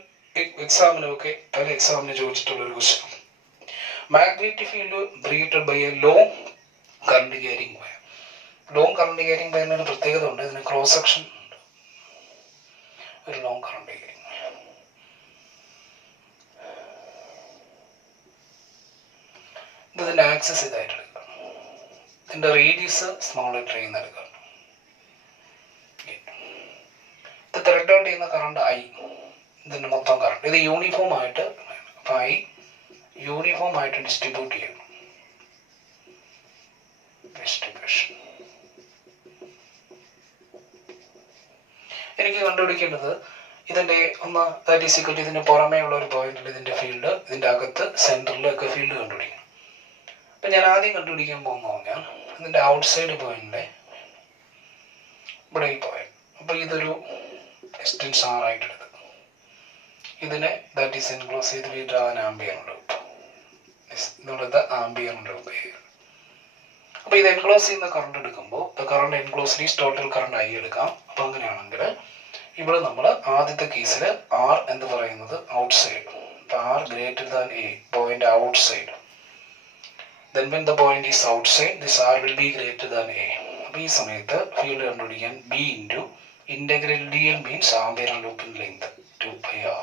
എക്സാമിനൊക്കെ പല എക്സാമിന് ചോദിച്ചിട്ടുള്ള ഒരു question. Magnetic field created by a long current carrying wire. Long current carrying വയറിന് ഒരു പ്രത്യേകത ഉണ്ട്. ഇതിന് ക്രോസ് സെക്ഷൻ ഉണ്ട്. ഒരു ലോങ് കറണ്ട് ക്യാരിങ് വയർ ഇതിന്റെ ആക്സസ് ഇതായിട്ട് എടുക്കാം. ഇതിന്റെ റേഡിയസ് സ്മോൾ ലെറ്റർ ചെയ്യുന്ന എടുക്കാം. ഇത് ത്രെഡ് ഔട്ട് ചെയ്യുന്ന കറണ്ട് I. ഇതിന്റെ മൊത്തം കറണ്ട് ഇത് യൂണിഫോം ആയിട്ട് I യൂണിഫോം ആയിട്ട് ഡിസ്ട്രിബ്യൂട്ട് ചെയ്യണം. ഡിസ്ട്രിബ്യൂഷൻ എനിക്ക് കണ്ടുപിടിക്കേണ്ടത് ഇതിന്റെ ഒന്ന് ദാറ്റ് ഈസ് ഈക്വൽ ടു ഇതിന്റെ പുറമേ ഉള്ള ഒരു പോയിന്റിൽ ഇതിന്റെ ഫീൽഡ്, ഇതിന്റെ അകത്ത് സെന്ററിലൊക്കെ ഫീൽഡ് കണ്ടുപിടിക്കണം. അപ്പൊ ഞാൻ ആദ്യം കണ്ടുപിടിക്കാൻ പോകുന്ന പറഞ്ഞാൽ ഇതിന്റെ ഔട്ട്സൈഡ് പോയിന്റിലെ ഇവിടെ ഈ പോയിന്റ്. അപ്പൊ ഇതൊരു ഡിസ്റ്റൻസ് R ആയിട്ട് എടുത്ത് ഇതിനെ ദാറ്റ് ഈസ് എൻക്ലോസ് ചെയ്ത് we draw an ampere loop. ഇവിടുത്തെ ആംബിയർ ലൂപ്പ്. അപ്പൊ ഇത് എൻക്ലോസ് ചെയ്യുന്ന കറണ്ട് എടുക്കുമ്പോൾ current enclosed is total current I എടുക്കാം. അപ്പൊ അങ്ങനെയാണെങ്കിൽ ഇവിടെ നമ്മൾ ആദ്യത്തെ കേസിൽ R എന്ന് പറയുന്നത് outside. R greater than A, point outside. Then when the point is outside, this R will be greater than A. അപ്പൊ ഈ സമയത്ത് ഫീൽഡ് കണ്ടുപിടിക്കാൻ B into integral D L means Ampere ലൂപ്പിൻ length 2πr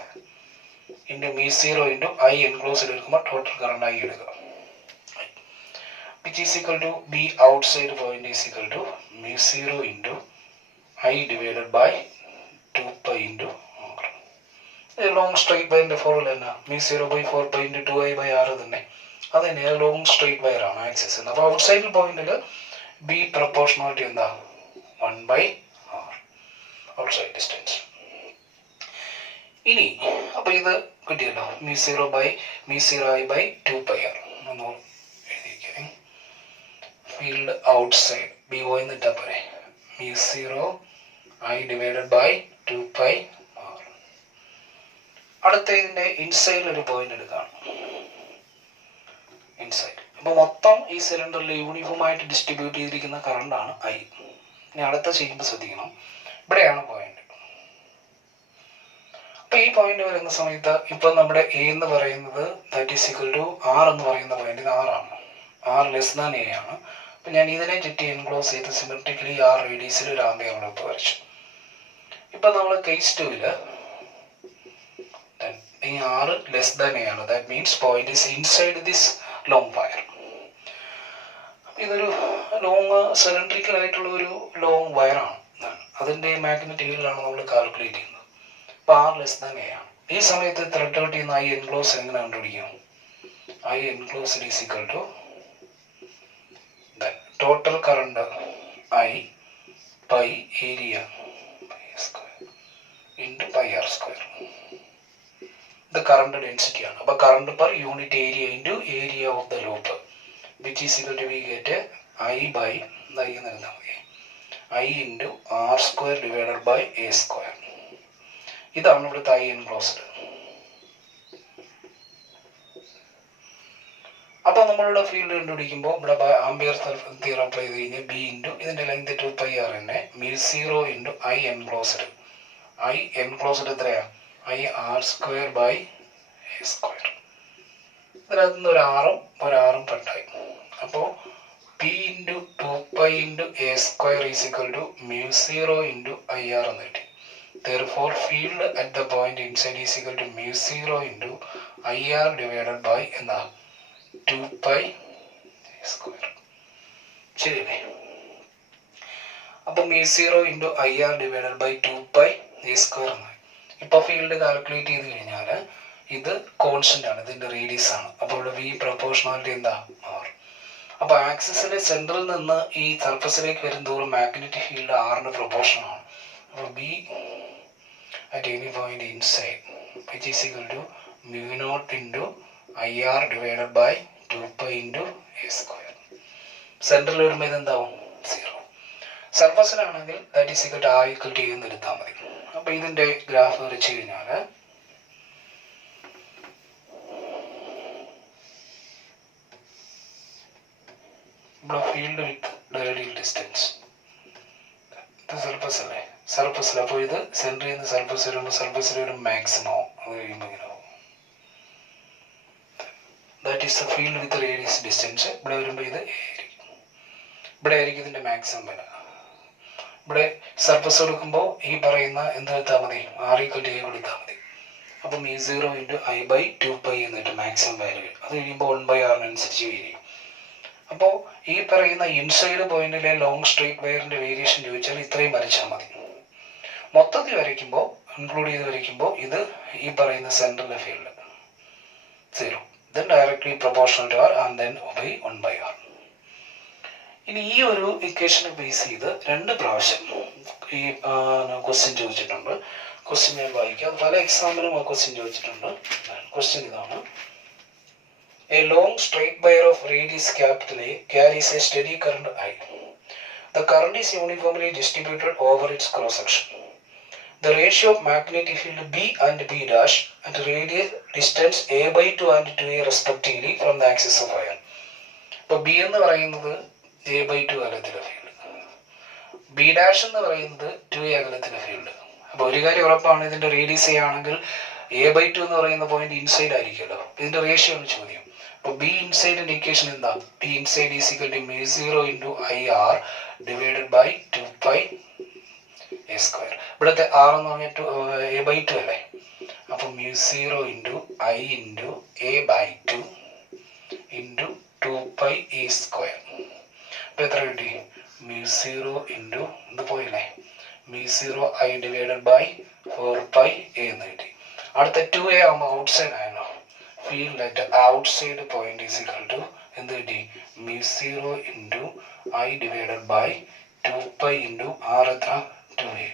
into μ0 into I enclosed എടുക്കുമ്പോൾ total current I എടുക്കുക. which is equal to B outside point is equal to μ0 into I divided by 2π into R. Long straight വയറിന്റെ formula എന്നാ? μ0/4π into 2I by R തന്നെ. അത് തന്നെ long straight wire ആണ് axis. അപ്പോൾ outside പോയിന്റിൽ B proportionality എന്താ? 1/R outside distance. ഇനി അപ്പൊ ഇത് കിട്ടിയല്ലോ μ0I/2πR. ഒന്ന് എഴുതിയിരിക്കേ. ഫീൽഡ് ഔട്ട്സൈഡ് B എന്നിട്ടാ പോരെ μ0I divided by 2πR. അടുത്ത ഇതിന്റെ ഇൻസൈഡിൽ ഒരു പോയിന്റ് എടുക്കാം. ഇൻസൈഡ്. അപ്പൊ മൊത്തം ഈ സിലിണ്ടറിൽ യൂണിഫോം ആയിട്ട് ഡിസ്ട്രിബ്യൂട്ട് ചെയ്തിരിക്കുന്ന കറണ്ടാണ് I. ഇനി അടുത്ത ചെയ്യുമ്പോൾ ശ്രദ്ധിക്കണം, ഇവിടെയാണ് പോയിന്റ്. അപ്പൊ ഈ പോയിന്റ് വരുന്ന സമയത്ത് ഇപ്പൊ നമ്മുടെ A എന്ന് പറയുന്നത് that is equal to R എന്ന് പറയുന്ന പോയിന്റ് ഇത് R ആണ്. R ലെസ് ദാൻ A ആണ്. അപ്പൊ ഞാൻ ഇതിനെ ചുറ്റി എൻക്ലോസ് ചെയ്ത് സിമെട്രിക്കലി R റേഡിയസിൽ ഒരു ആംബിയർ ലൂപ്പ് വരച്ചു. ഇപ്പൊ നമ്മൾ കേസ് 2 ഈ R ലെസ് ദാൻ A ആണ്. That means point is inside this long wire. ഇതൊരു ലോങ് സിലിണ്ട്രിക്കൽ ആയിട്ടുള്ള ഒരു ലോങ് വയറാണ്. അതിന്റെ മാഗ്നറ്റിക് ഫീൽഡാണ് നമ്മൾ കാൽക്കുലേറ്റ് ചെയ്യുന്നത്. അപ്പൊ R ലെസ് ദാൻ A ആണ്. ഈ സമയത്ത് ത്രെഡ് ഔട്ട് ചെയ്യുന്ന I എൻക്ലോസ് എങ്ങനെ കണ്ടുപിടിക്കാം? I enclosed is equal to total current I pi area into πr square. ഇത് കറണ്ട് ഡെൻസിറ്റി ആണ്. അപ്പൊ current per unit area into area of the loop which is equal to we get I by I എന്ന് എഴുതാൻ മതി. I into R square divided by A square. ഇതാണ് ഇവിടുത്തെ I enclosed. അപ്പോൾ നമ്മളുടെ ഫീൽഡ് കണ്ടുപിടിക്കുമ്പോൾ ഇവിടെ ആംപിയർ തിയറം അപ്ലൈ ചെയ്ത് കഴിഞ്ഞാൽ ബി ഇൻറ്റു ഇതിൻ്റെ ലെങ്ത് 2πr തന്നെ μ0 into I enclosed. I enclosed എത്രയാണ്? I R square by A square. ഇതിനകത്ത് നിന്ന് ഒരാറും കട്ടായി. അപ്പോൾ P into 2π into A square is equal to μ0 into IR എന്ന് കിട്ടി. Therefore, field at the point inside is equal to μ0 into IR divided by എന്താ 2π square. ശരിയല്ലേ? അപ്പോൾ μ0 into IR divided by 2π square എന്നായി. ഇപ്പോൾ ഫീൽഡ് കാൽക്കുലേറ്റ് ചെയ്ത് കഴിഞ്ഞാൽ ഇത് കോൺസ്റ്റന്റ് ആണ്, ഇതിൻ്റെ റേഡിയസ് ആണ്. അപ്പോൾ ഇവിടെ V പ്രൊപ്പോർഷണാലിറ്റി എന്താ? R. അപ്പോൾ ആക്സിസിലെ സെൻട്രൽ നിന്ന് ഈ സർഫസിലേക്ക് വരുന്തോറും മാഗ്നറ്റിക് ഫീൽഡ് ആറിന് പ്രൊപ്പോർഷൻ ആണ്. അപ്പോൾ B at any point inside which is equal to μ0 into IR divided by 2π into A square. Central വരുമ്പോൾ ഇതെന്താവും? 0. സർഫസിലാണെങ്കിൽ that is equal to R equal to എന്ന് എടുത്താൽ മതി. അപ്പോൾ ഇതിൻ്റെ ഗ്രാഫ് വരച്ച് കഴിഞ്ഞാൽ ഇവിടെ ഫീൽഡ് വിത്ത് റേഡിയൽ ഡിസ്റ്റൻസ്, ഇത് സർഫസ് അല്ലേ? സർഫസിൽ. അപ്പോൾ ഇത് സെൻറ്ററിൽ നിന്ന് സർഫസിൽ ഒരു മാക്സിമം അത് കഴിയുമ്പോൾ ഇങ്ങനെ ആവും. That is the field with radius distance. ഇവിടെ വരുമ്പോൾ ഇത് A ആയിരിക്കും. ഇവിടെ ആയിരിക്കും ഇതിൻ്റെ മാക്സിമം വില. ഇവിടെ സർഫസ് കൊടുക്കുമ്പോൾ ഈ പറയുന്ന എന്ത് എടുത്താൽ മതി? R ഈക്വൽ ടു A കൊടുത്താൽ മതി. അപ്പം μ0 ഇൻറ്റു I by 2π എന്നിട്ട് മാക്സിമം വാല്യൂ. അത് കഴിയുമ്പോൾ 1/R അനുസരിച്ച് വരും. അപ്പോൾ ഈ പറയുന്ന ഇൻസൈഡ് പോയിന്റിലെ ലോങ് സ്ട്രേറ്റ് വയറിൻ്റെ വേരിയേഷൻ ചോദിച്ചാൽ ഇത്രയും വരച്ചാൽ മതി. മൊത്തത്തിൽ വരയ്ക്കുമ്പോൾ ഇൻക്ലൂഡ് ചെയ്ത് വരയ്ക്കുമ്പോൾ ഇത് ഈ പറയുന്ന സെൻട്രലിലെ field 0. Then directly proportional to R and then obey 1/R. ഇനി ഈ ഒരു ഇക്വേഷനെ ബേസ് ചെയ്ത് 2 പ്രാവശ്യം ഈ ക്വസ്റ്റ്യൻ ചോദിച്ചിട്ടുണ്ട്. ക്വസ്റ്റ്യൻ ഞാൻ വായിക്കാം. പല എക്സാമിനും ആ ക്വസ്റ്റ്യൻ ചോദിച്ചിട്ടുണ്ട്. ക്വസ്റ്റ്യൻ ഇതാണ്: A long straight wire of radius capital A carries a steady current I. The current is uniformly distributed over its cross section. The ratio of magnetic field B and B dash at radial distance A by 2 and 2A respectively from the axis of wire. ഇപ്പോൾ B എന്ന് പറയുന്നത് A by 2 അകലത്തിലെ field, B dash എന്ന് പറയുന്നത് 2A അകലത്തിലെ field. അപ്പോൾ ഒരു കാര്യം ഉറപ്പാണ്, ഇതിൻ്റെ റേഡിയസ് A ആണെങ്കിൽ A by 2 എന്ന് പറയുന്ന പോയിന്റ് ഇൻസൈഡ് ആയിരിക്കുമല്ലോ. ഇതിൻ്റെ റേഷ്യോ ആണ് ചോദ്യം. അപ്പോൾ B ഇൻസൈഡിൻ്റെ ഇക്വേഷൻ എന്താ? B inside is equal to μ0 into IR divided by 2π A square. ഇവിടുത്തെ R എന്ന് പറഞ്ഞിട്ട് A by 2 അല്ലേ? അപ്പോൾ μ0 into I into A by 2 into 2π A square. അപ്പോൾ എത്ര കിട്ടി? μ0 ഇൻറ്റു ഇത് പോയില്ലേ, μ0 I ഡിവൈഡഡ് ബൈ 4π A എന്ന് കിട്ടി. അടുത്ത 2A ആകുമ്പോൾ ഔട്ട്സൈഡ് ആയല്ലോ. Field at outside point is equal to എന്ത് കിട്ടി? μ0 into I divided by 2π into R എത്ര? 2A,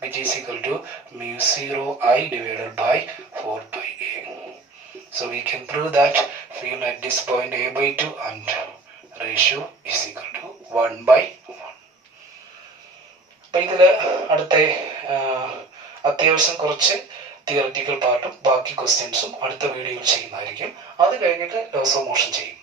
which is equal to μ0 I divided by 4π A. So we can prove that field at this point A by 2 and ratio is equal to 1/1. അപ്പോൾ ഇതിൽ അടുത്ത അത്യാവശ്യം കുറച്ച് theoretical പാർട്ടും ബാക്കി ക്വസ്റ്റ്യൻസും അടുത്ത വീഡിയോയിൽ ചെയ്യുന്നതായിരിക്കും. അത് കഴിഞ്ഞിട്ട് ലോസ് ഓഫ് മോഷൻ ചെയ്യും.